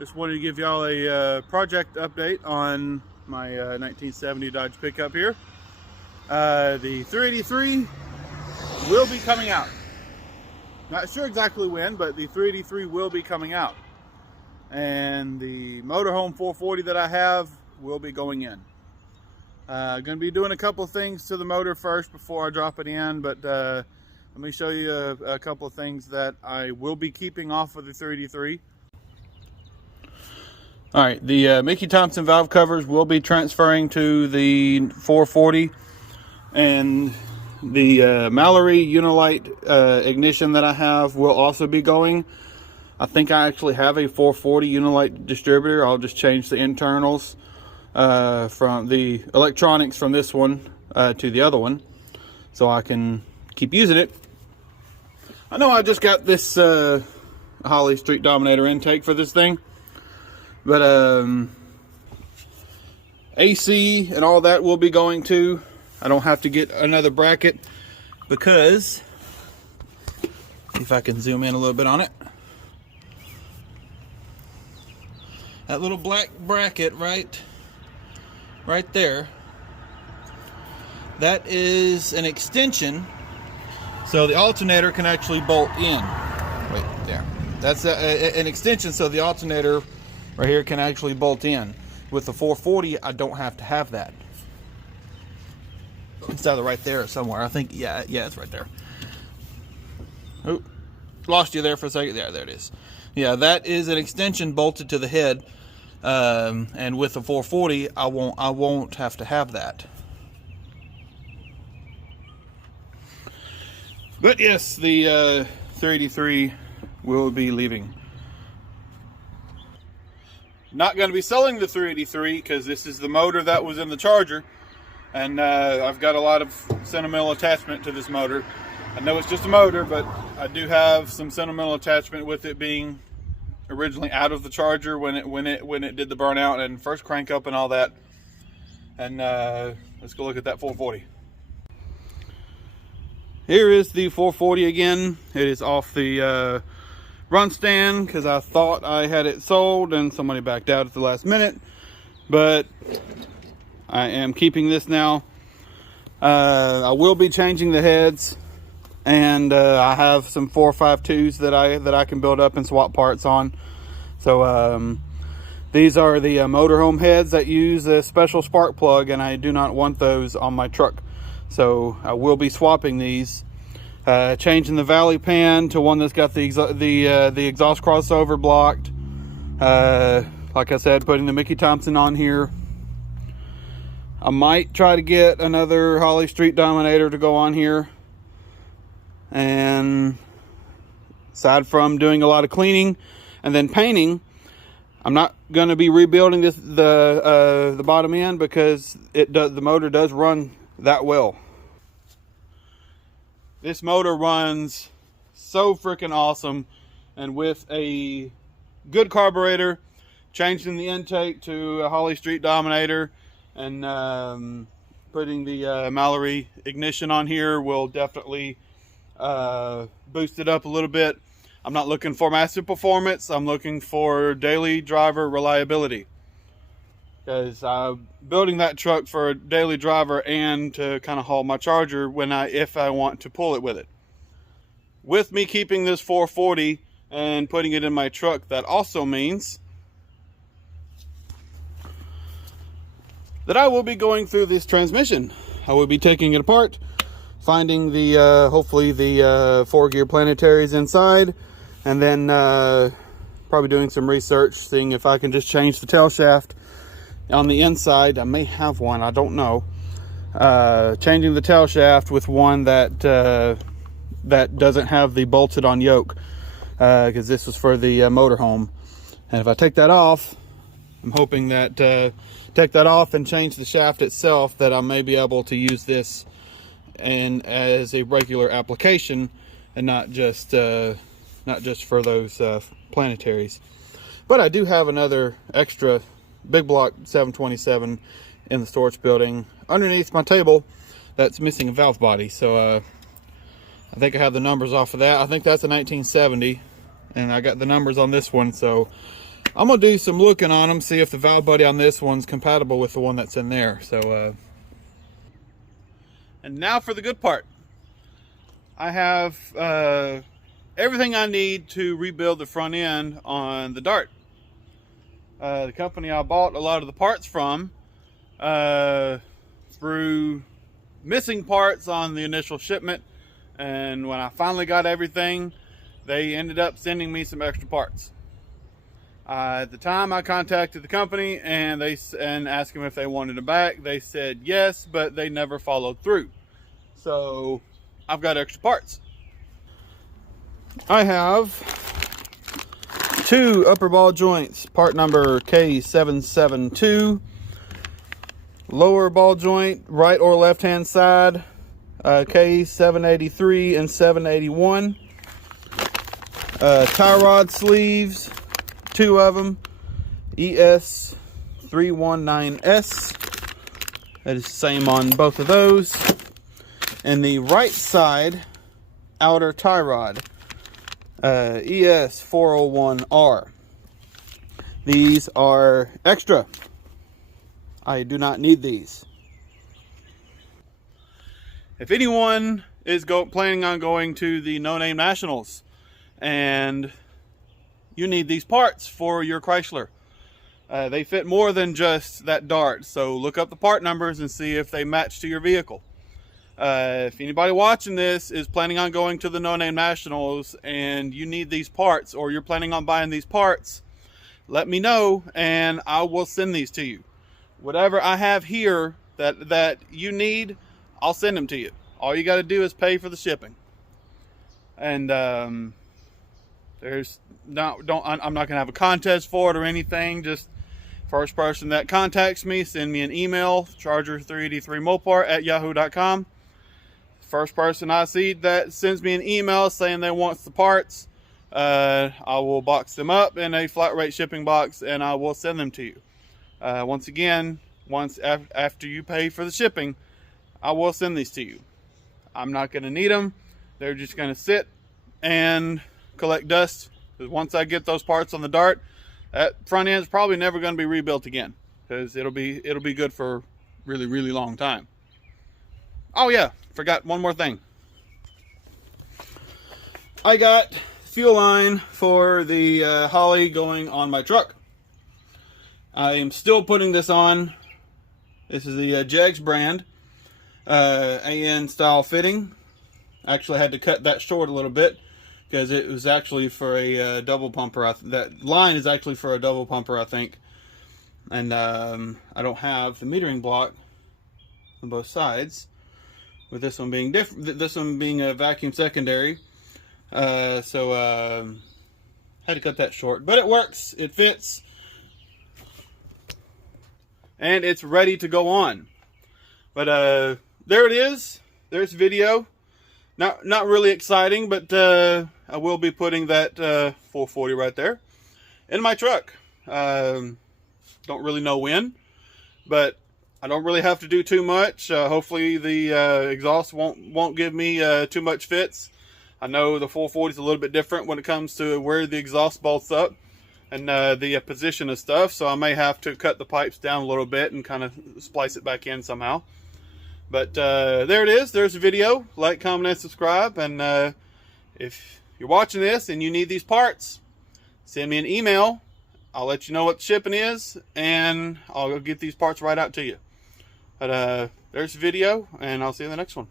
Just wanted to give y'all a project update on my 1970 Dodge pickup here. The 383 will be coming out. Not sure exactly when, but the 383 will be coming out. And the motorhome 440 that I have will be going in. Going to be doing a couple of things to the motor first before I drop it in, but let me show you a couple of things that I will be keeping off of the 383. All right, the Mickey Thompson valve covers will be transferring to the 440, and the Mallory Unilite ignition that I have will also be going. I think I actually have a 440 Unilite distributor. I'll just change the internals from the electronics from this one to the other one, so I can keep using it. I know I just got this Holly Street Dominator intake for this thing, but AC and all that will be going too. I don't have to get another bracket because, if I can zoom in a little bit on it, that little black bracket right there, that is an extension, so the alternator can actually bolt in. Wait, there. That's an extension, so the alternator right here can actually bolt in. With the 440, I don't have to have that. It's either right there somewhere. I think, yeah, it's right there. Oh, lost you there for a second. There it is. Yeah, that is an extension bolted to the head. And with the 440, I won't have to have that. But yes, the 383 will be leaving. Not going to be selling the 383 because this is the motor that was in the Charger, and I've got a lot of sentimental attachment to this motor. I know it's just a motor, but I do have some sentimental attachment with it being originally out of the Charger when it did the burnout and first crank up and all that. And let's go look at that 440. Here is the 440 again. It is off the run stand because I thought I had it sold and somebody backed out at the last minute, but I am keeping this now. I will be changing the heads, and I have some 452s that I can build up and swap parts on. So these are the motorhome heads that use a special spark plug, and I do not want those on my truck, so I will be swapping these. Changing the Valley pan to one that's got the exhaust crossover blocked. Like I said, putting the Mickey Thompson on here. I might try to get another Holly Street Dominator to go on here. And aside from doing a lot of cleaning and then painting, I'm not going to be rebuilding the bottom end because the motor does run that well. This motor runs so freaking awesome, and with a good carburetor, changing the intake to a Holly Street Dominator, and putting the Mallory ignition on here will definitely boost it up a little bit. I'm not looking for massive performance. I'm looking for daily driver reliability, because I'm building that truck for a daily driver and to kind of haul my Charger if I want to pull it with it. With me keeping this 440 and putting it in my truck, that also means that I will be going through this transmission. I will be taking it apart, finding the hopefully the 4-gear planetaries inside, and then probably doing some research, seeing if I can just change the tail shaft on the inside. I may have one, I don't know. Changing the tail shaft with one that doesn't have the bolted on yoke, because this was for the motorhome. And if I take that off, I'm hoping that take that off and change the shaft itself, that I may be able to use this as a regular application and not just for those planetaries. But I do have another extra big block 727 in the storage building underneath my table that's missing a valve body. So I think I have the numbers off of that. I think that's a 1970, and I got the numbers on this one, so I'm gonna do some looking on them, see if the valve buddy on this one's compatible with the one that's in there. So and now for the good part. I have everything I need to rebuild the front end on the Dart. The company I bought a lot of the parts from through missing parts on the initial shipment, and when I finally got everything, they ended up sending me some extra parts. At the time, I contacted the company and asked them if they wanted them back. They said yes, but they never followed through. So I've got extra parts. I have 2 upper ball joints, part number K772. Lower ball joint, right or left hand side, K783 and 781. Tie rod sleeves, 2 of them, ES319S. That is the same on both of those. And the right side outer tie rod, ES401R. These are extra. I do not need these. If anyone is planning on going to the No Name Nationals and you need these parts for your Chrysler, they fit more than just that Dart. So look up the part numbers and see if they match to your vehicle. If anybody watching this is planning on going to the No Name Nationals and you need these parts, or you're planning on buying these parts, let me know and I will send these to you. Whatever I have here that you need, I'll send them to you. All you got to do is pay for the shipping. And I'm not gonna have a contest for it or anything. Just first person that contacts me, send me an email, charger383mopar@yahoo.com. First person I see that sends me an email saying they want the parts, I will box them up in a flat rate shipping box and I will send them to you. Once again, after you pay for the shipping, I will send these to you. I'm not going to need them. They're just going to sit and collect dust. Because once I get those parts on the Dart, that front end is probably never going to be rebuilt again. Because it'll be good for a really, really long time. Oh yeah, forgot one more thing. I got fuel line for the Holley going on my truck. I am still putting this on. This is the Jegs brand AN style fitting. Actually, I had to cut that short a little bit because it was actually for a double pumper. That line is actually for a double pumper, I think. And I don't have the metering block on both sides, with this one being different. This one being a vacuum secondary. So had to cut that short, but it works. It fits. And it's ready to go on. But there it is. There's video. Not really exciting, but I will be putting that 440 right there in my truck. Don't really know when, but I don't really have to do too much. Hopefully the exhaust won't give me too much fits. I know the 440 is a little bit different when it comes to where the exhaust bolts up and the position of stuff, so I may have to cut the pipes down a little bit and kind of splice it back in somehow. But there it is. There's the video. Like, comment, and subscribe. And if you're watching this and you need these parts, send me an email. I'll let you know what the shipping is, and I'll get these parts right out to you. But there's the video, and I'll see you in the next one.